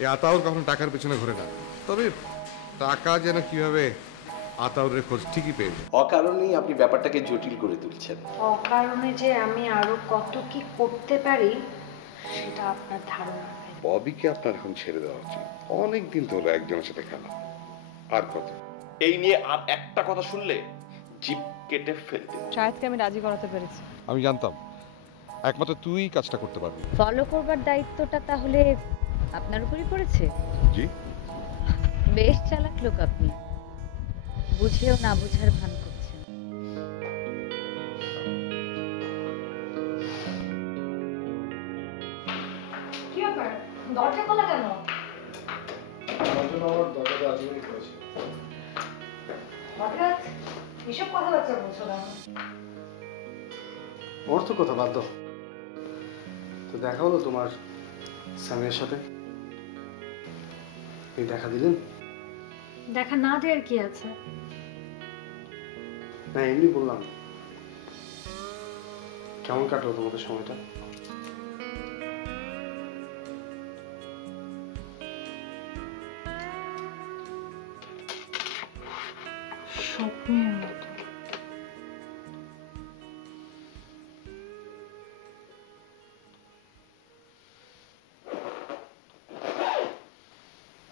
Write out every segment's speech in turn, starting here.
এই আতাউর কখনো টাকার পেছনে ঘোরে না, তবে টাকা যেন কিভাবে আতাউরের খোঁজ ঠিকই পেয়ে যায়। অকারণেই আপনি ব্যাপারটাকে জটিল করে তুলছেন। অকারণে যে আমি আরো কত কি করতে পারি সেটা আপনার ধারণা নেই। ববিকে আপনার এখন ছেড়ে দেওয়া উচিত। অনেক দিন ধরে একজনের সাথে খেলা, আর কত? এই নিয়ে আর একটা কথা শুনলে জিভ কেটে ফেলতে। শাহেদকে আমি রাজি করাতে পেরেছি। আমি জানতাম একমাত্র তুই কাজটা করতে পারবি। ফলো করবার দায়িত্বটা তাহলে আপনার উপরই পড়েছে। জি, বেশ চালাক লোক আপনি, বুঝেও না বুঝার ভান করছেন। কি ব্যাপার, দরজা খোলা কেন? হঠাৎ এসব কথাবার্তা বলছো না? ওর তো কথা বাদ দাও। তো দেখা হলো তোমার সামিয়ার সাথে? এই দেখা দিলেন? দেখা না দেওয়ার কি আছে? না, এমনি বললাম। কেমন কাটলো তোমাদের সময়টা? স্বপ্নের মতো।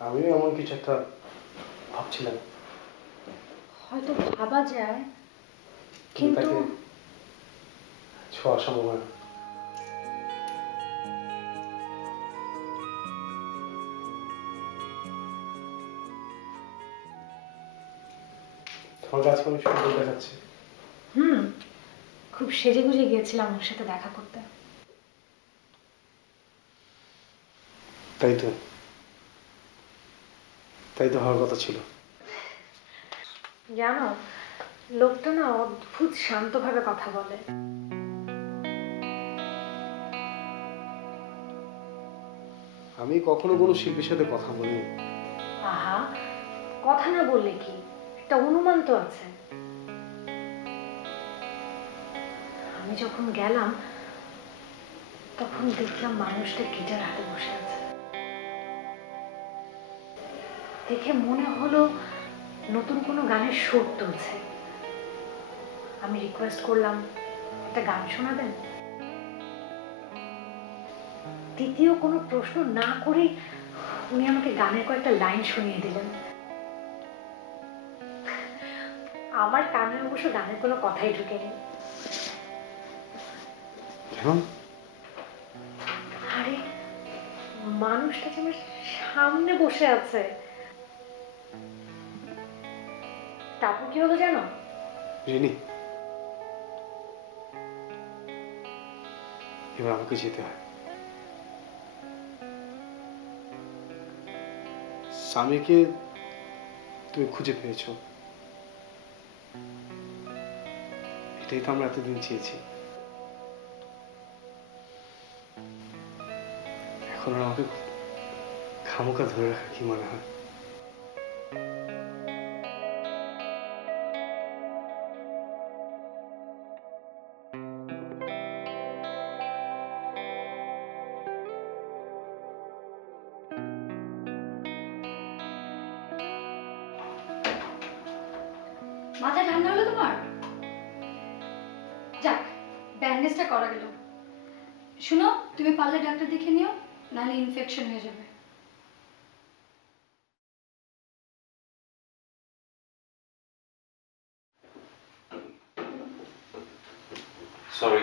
আমিও এমন কিছু একটা ভাবছিলাম। হয়তো ভাবা যায়, কিন্তু তাকে ছোঁয়া সম্ভব হয় না। তোমার কাছে অনেক সুন্দর দেখাচ্ছে। খুব সেজে গুজে গিয়েছিলাম ওর সাথে দেখা করতে। তাই তো, তাই তো হওয়ার কথা ছিল। জানো, লোকটা না অদ্ভুত শান্তভাবে কথা বলে। আমি কখনো কোনো শিল্পীর সাথে কথা বলিনি। আহা, কথা না বললে কি, একটা অনুমান তো আছে। আমি যখন গেলাম তখন দেখলাম মানুষটা গিটার হাতে বসে আছে। দেখে মনে হলো নতুন কোনো গানের সুর তুলছে। আমি রিকোয়েস্ট করলাম, একটা গান শোনাবেন? দ্বিতীয় কোনো প্রশ্ন না করেই উনি আমাকে গানের কয়েকটা লাইন শুনিয়ে দিলেন। আমার কানে অবশ্য গানের কোনো কথাই ঢুকেনি। কেন? আরে, মানুষটা যে আমার সামনে বসে আছে। তারপর কি হলো জানো? রিনি, এবার আমাকে যেতে হয়। স্বামীকে তুমি খুঁজে পেয়েছো, এটাই তো আমরা এতদিন চেয়েছি। এখন আর আমাকে খামোকা ধরে রাখা কি মনে হয়? মাথা ঠান্ডা হলো তোমার? যাক, ব্যান্ডেজটা করা গেল। শুনো, তুমি পারলে ডাক্তার দেখে নিও, নাহলে ইনফেকশন হয়ে যাবে। সরি,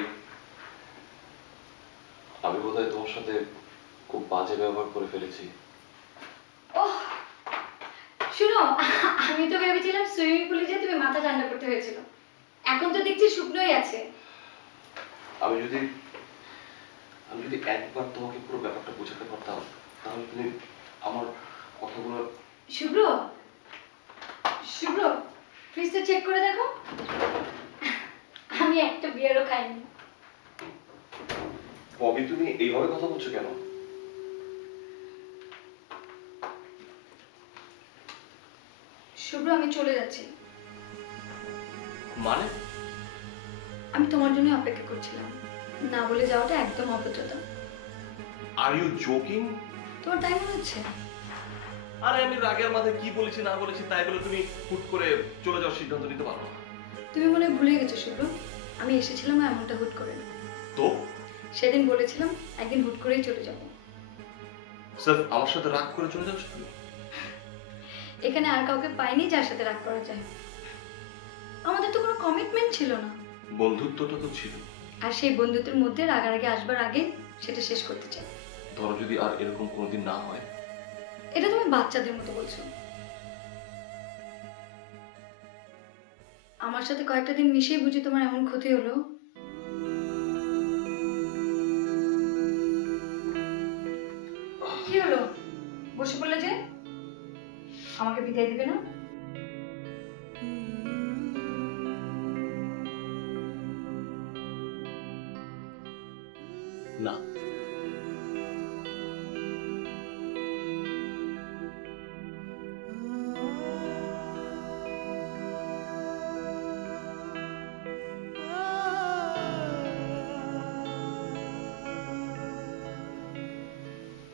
আমি বোধহয় তোমার সাথে খুব বাজে ব্যবহার করে ফেলেছি। ওহ, শুনো, আমি তো ভেবেছিলাম সুইমিং পুলে যে তুমি মাথা ঠান্ডা করতে হয়েছিল, এখন তো দেখছি শুকনোই আছে। আমি যদি একবার তোমাকে পুরো ব্যাপারটা বোঝাতে পারতাম, তাহলে তুমি আমার কথাগুলো। শুভ্র, শুভ্র, ফ্রিজটা চেক করে দেখো। আমি একটা বিয়ারও খাইনি। ববি, তুমি এইভাবে কথা বলছো কেন? শুভ্র, আমি চলে যাচ্ছি। মানে? আমি তোমার জন্য অপেক্ষা করছিলাম, না বলে যাওয়াটা একদম অভদ্রতা। Are you joking? তোমার তাই মনে হচ্ছে? আরে আমি রাগের মাথায় কি বলেছি না বলেছি তাই বলে তুমি হুট করে চলে যাওয়ার সিদ্ধান্ত নিতে পারো না। তুমি মনে হয় ভুলে গেছো শুভ্র, আমি এসেছিলাম এমনটা হুট করে না। তো সেদিন বলেছিলাম একদিন হুট করেই চলে যাব। স্যার আমার সাথে রাগ করে চলে যাচ্ছ তুমি? এখানে আর কাউকে পাইনি যার সাথে রাগ করা যায়। আমাদের তো কোনো কমিটমেন্ট ছিল না। বন্ধুত্বটা তো ছিল। আর সেই বন্ধুত্বের মধ্যে রাগারাগি আসবার আগে সেটা শেষ করতে চাই। ধরো যদি আর এরকম কোনোদিন না হয়। এটা তুমি বাচ্চাদের মতো বলছো। আমার সাথে কয়েকটা দিন মিশেই বুঝি তোমার এমন ক্ষতি হলো। কি হলো, বসে পড়লে যে? আমাকে বিদায় দিবে না? না,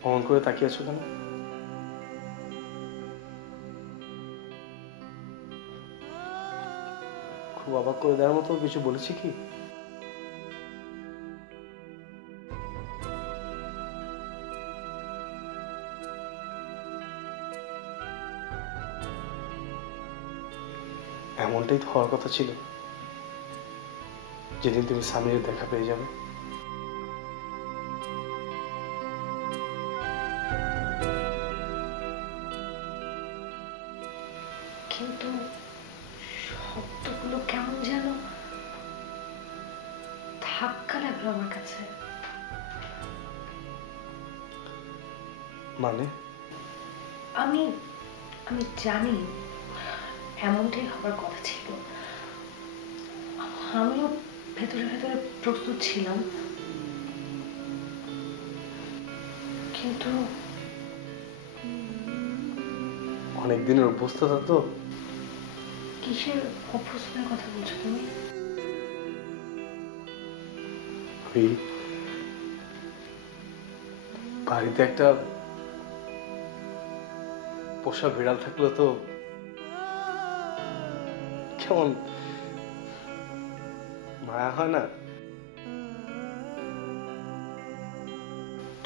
অমন করে তাকিয়ে আছো কেন? খুব অবাক করে দেওয়ার মতো কিছু বলেছি কি? এমনটাই তো হওয়ার কথা ছিল, যেদিন তুমি সামিরের দেখা পেয়ে যাবে। কিন্তু শব্দগুলো কেমন যেন ধাক্কা লাগলো আমার কাছে। মানে? আমি আমি জানি এমনটাই হবার কথা ছিল। আমিও ভেতরে ভেতরে প্রস্তুত ছিলাম, কিন্তু অনেক দিনের অভ্যস্ততা তো। কিসের অভ্যস্ততার কথা বলছো তুমি? ওই বাড়িতে একটা পোষা বিড়াল থাকলো তো কেমন মায়া হয় না?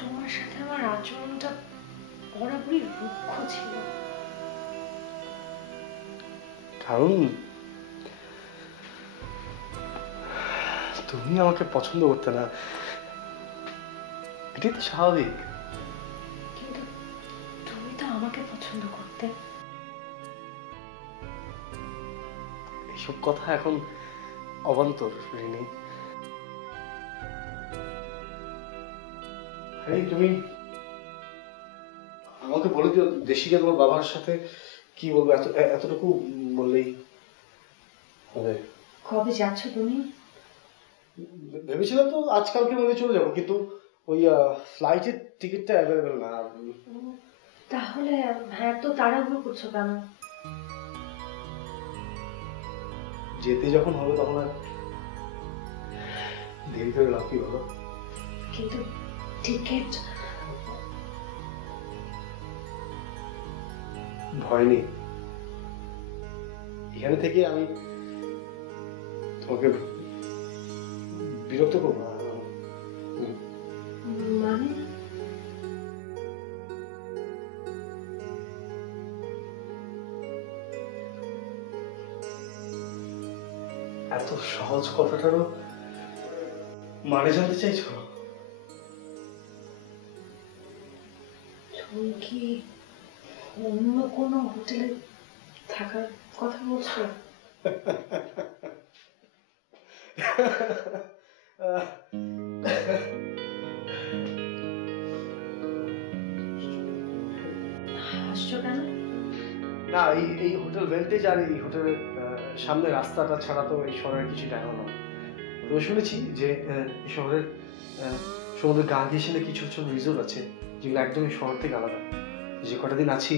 তোমার সাথে আমার আচরণটা বরাবরই রুক্ষ ছিল। কারণ তুমি আমাকে পছন্দ করতে না, এটাই তো স্বাভাবিক। কিন্তু তুমি তো আমাকে পছন্দ করতে। এইসব কথা এখন অবান্তর রিনি। তুমি আমাকে বলে দিও দেশিকা তোমার বাবার সাথে কি বলবো, এতটুকু বললেই হবে। কবে যাচ্ছ তুমি? ভেবেছিলাম তো আজকালকে মধ্যে চলে যাবো, কিন্তু ওই ফ্লাইটের টিকিটটা অ্যাভেলেবেল না। তাহলে হ্যাঁ, তো তাড়াহুড়ো করছো কেন? যেতে যখন হবে তখন আর দেরি করে লাভ কি বলো? কিন্তু টিকিট ভয় নেই, এখানে থেকে আমি তোমাকে বিরক্ত করবো না। মানে এত সহজ কথাটারও মানে জানতে চাইছো? তুমি কি অন্য কোনো হোটেলে থাকার কথা বলছো? হাসছো কেন? না, এই হোটেল ভেন্টেজ আর এই হোটেলের সামনে রাস্তাটা ছাড়া তো এই শহরের কিছু দেখা না। তো শুনেছি যে এই শহরের সমুদ্রের গা ঘেঁষে কিছু ছোট রিসোর্ট আছে যেগুলো একদমই শহর থেকে আলাদা। যে কটা দিন আছি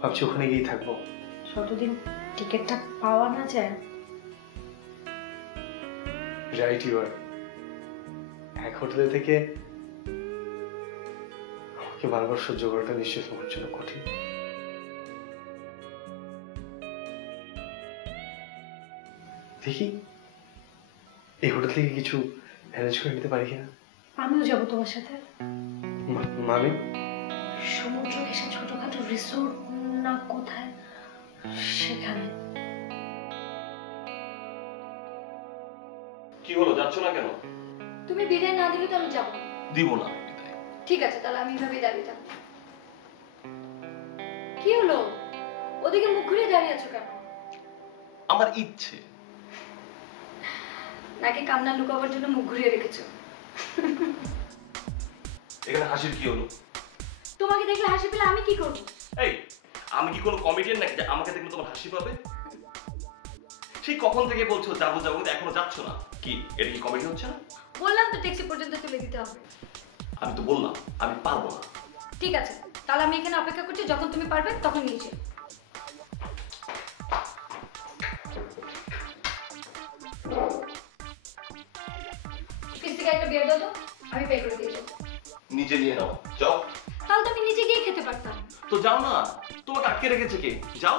ভাবছি ওখানে গিয়েই থাকবো। যতদিন টিকিটটা পাওয়া না যায়। Right, you are. এক হোটেলে থেকে আমাকে বারবার সহ্য করাটা নিশ্চয়ই তোমার জন্য কঠিন। দেখি এই হোটেল থেকে কিছু অ্যারেঞ্জ করে নিতে পারি কিনা। আমিও যাবো তোমার সাথে। মানে সমুদ্র ঘেঁষা ছোটখাটো রিসোর্ট না কোথায় সেখানে। কি হলো, যাচ্ছ না কেন? তুমি বিদায় না দিলে তো আমি যাবো না। দিব না বিদায়। ঠিক আছে, তাহলে আমি এভাবেই দাঁড়িয়ে যাবো। কি হলো, ওদিকে মুখ ঘুরিয়ে দাঁড়িয়ে আছো কেন? আমার ইচ্ছে। নাকি কান্না লুকাবার জন্য মুখ ঘুরিয়ে রেখেছো? এখানে হাসির কি হলো? তোমাকে দেখলে হাসি পেলে আমি কি করবো? এই, আমি কি কোনো কমেডিয়ান নাকি যে আমাকে দেখলে তোমার হাসি পাবে? সেই কখন থেকে বলছো যাবো যাবো, কিন্তু এখনো যাচ্ছ না। কি এটা কি কমেডি হচ্ছে না? বললাম তো ট্যাক্সি পর্যন্ত তুলে দিতে হবে। আমি তো বললাম আমি পারবো না। ঠিক আছে, তাহলে আমি এখানে অপেক্ষা করছি, যখন তুমি পারবে তখন নিয়ে যাও। ফ্রিজ থেকে একটা বিয়ার দাও তো, আমি পে করে দিয়ে যাবো। নিজে নিয়ে নাও, যাও। তাহলে তো আমি নিজে গিয়ে খেতে পারতাম। তো যাও না, তোমাকে আটকে রেখেছে কে? যাও।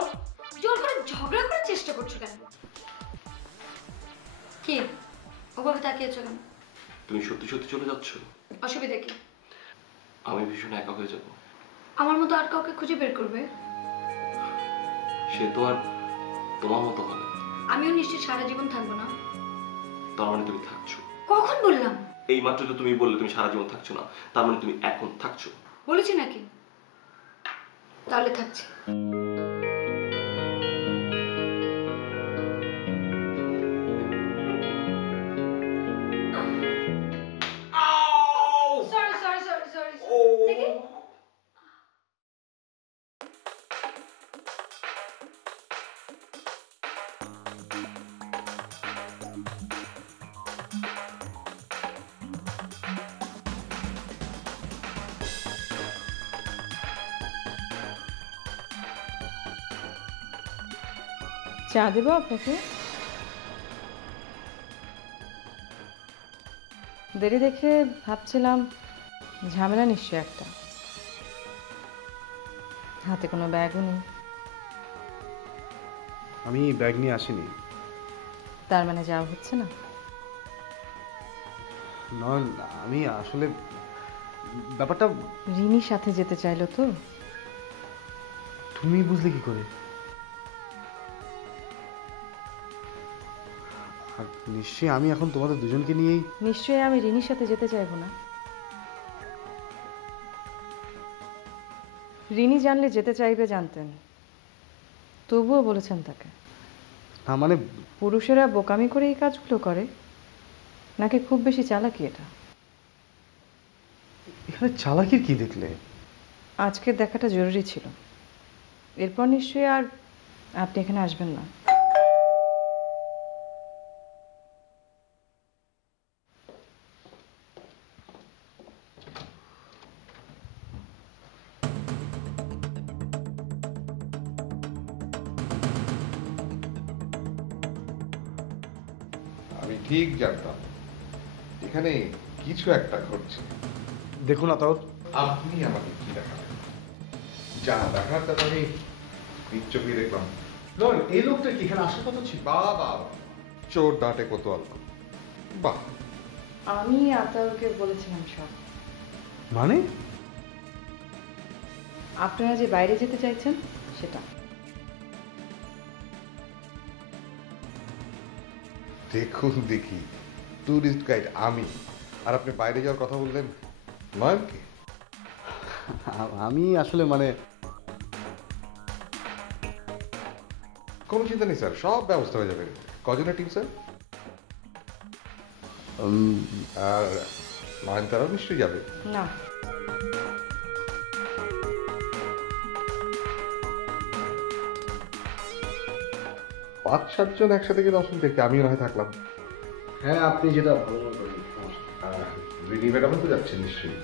জোর করে ঝগড়া করার চেষ্টা করছো কেন? কি ওভাবে তাকিয়েছো কেন? তুমি সত্যি সত্যি চলে যাচ্ছ? অসুবিধা কি? আমি ভীষণ একা হয়ে যাব। আমার মতো আর কাউকে খুঁজে বের করবে? সে তো আর তোমার মতো হবে। আমিও নিশ্চয়ই সারা জীবন থাকবো না। তার মানে তুমি থাকছো? কখন বললাম? এই মাত্র তো তুমি বললে তুমি সারা জীবন থাকছো না, তার মানে তুমি এখন থাকছো। বলেছি নাকি? তাহলে থাকছি। সরি সরি সরি সরি দেখি। চা দেবো আপনাকে? দেরি দেখে ভাবছিলাম ঝামেলা নিশ্চয় একটা। হাতে কোনো ব্যাগও নেই। আমি ব্যাগ নিয়ে আসিনি। তার মানে যাওয়া হচ্ছে না? নয়, আমি আসলে ব্যাপারটা। রিনির সাথে যেতে চাইলো তো। তুমি বুঝলে কি করে? আর নিশ্চয়ই আমি এখন তোমাদের দুজনকে নিয়েই। নিশ্চয়ই আমি রিনির সাথে যেতে চাইবো না। রিনি জানলে যেতে চাইবে জানতেন, তবুও বলেছেন তাকে। না মানে পুরুষেরা বোকামি করে এই কাজগুলো করে নাকি খুব বেশি চালাকি এটা? এখানে চালাকির কি দেখলে? আজকের দেখাটা জরুরি ছিল, এরপর নিশ্চয়ই আর আপনি এখানে আসবেন না। আমি ঠিক জানতাম এখানে কিছু একটা ঘটছে। দেখো না তাও। আপনি আমাকে কি দেখাবেন? যা দেখার তা আমি নিজ চোখে দেখলাম। নয়, এই লোকটা কি এখানে আসার কথা ছিল? বাবা, চোর ডাটে কোতোয়াল। বাহ, আমি আতাউরকে বলেছিলাম সব। মানে আপনারা যে বাইরে যেতে চাইছেন সেটা। দেখুন দেখি, ট্যুরিস্ট গাইড আমি, আর আপনি বাইরে যাওয়ার কথা বললেন নয়নকে? আমি আসলে মানে কোনো চিন্তা নেই স্যার, সব ব্যবস্থা হয়ে যাবে। কজনের টিম স্যার? আর নয়নতারাও নিশ্চয়ই যাবে। না, 5-7 জন একসাথে গেলে অসুবিধা কি? আমিও না হয় থাকলাম। হ্যাঁ, আপনি যেটা ভালো মনে করেন। রিনি ম্যাডামও তো যাচ্ছেন নিশ্চয়ই?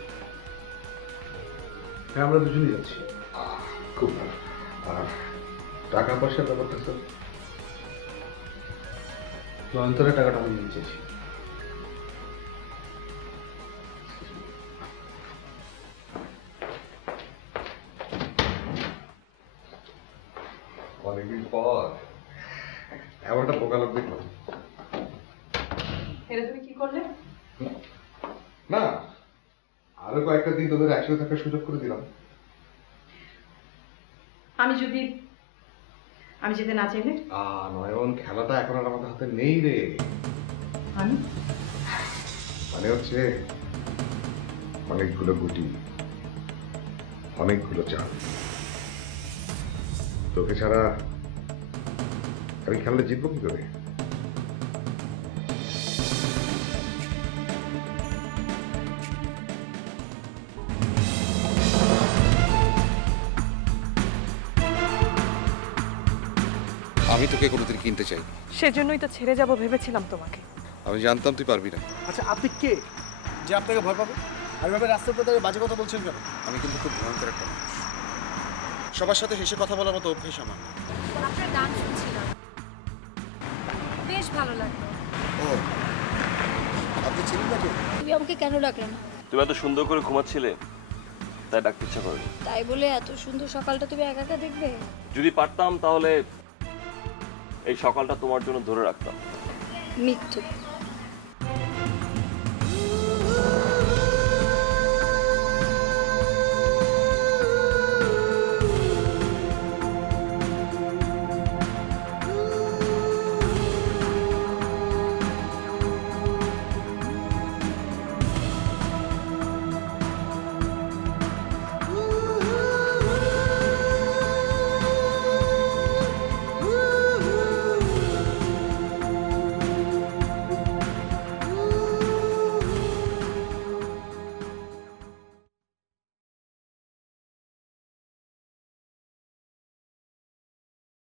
হ্যাঁ, আমরা দুজনেই যাচ্ছি। খুব ভালো। আর টাকা পয়সার ব্যাপারটা স্যার? নয়নতারার টাকাটা আমি নিয়ে চেয়েছি। আরো কয়েকটা দিন তোদের একসাথে থাকার সুযোগ করে দিলাম। আমি যেতে না চাইলে? নয়ন, খেলাটা এখন আর আমাদের হাতে নেই রে। মানে হচ্ছে অনেকগুলো গুটি, অনেকগুলো চাল। তোকে ছাড়া আমি খেলাটা জিতবো কি করে? আমি তোকে কোনোদিন কিনতে চাই। সেজন্যই তো ছেড়ে যাব ভেবেছিলাম তোমাকে। আমি জানতাম তুই পারবি না। আচ্ছা আপনি কে যে আপনাকে ভয় পাবে? আর এভাবে রাস্তার পথে বাজে কথা বলছেন কেন? আমি কিন্তু খুব ভয়ঙ্কর একটা মানুষ। সবার সাথে হেসে কথা বলার মতো অভ্যেস আমার। আপনার গান শুনছিলাম, বেশ ভালো লাগলো। ও আপনি ছিলেন নাকি? তুমি আমাকে কেন ডাকলে না? তুমি এত সুন্দর করে ঘুমাচ্ছিলে, তাই ডাকতে ইচ্ছা করেনি। তাই বলে এত সুন্দর সকালটা তুমি একা একা দেখবে? যদি পারতাম তাহলে এই সকালটা তোমার জন্য ধরে রাখতাম। মিথ্যু।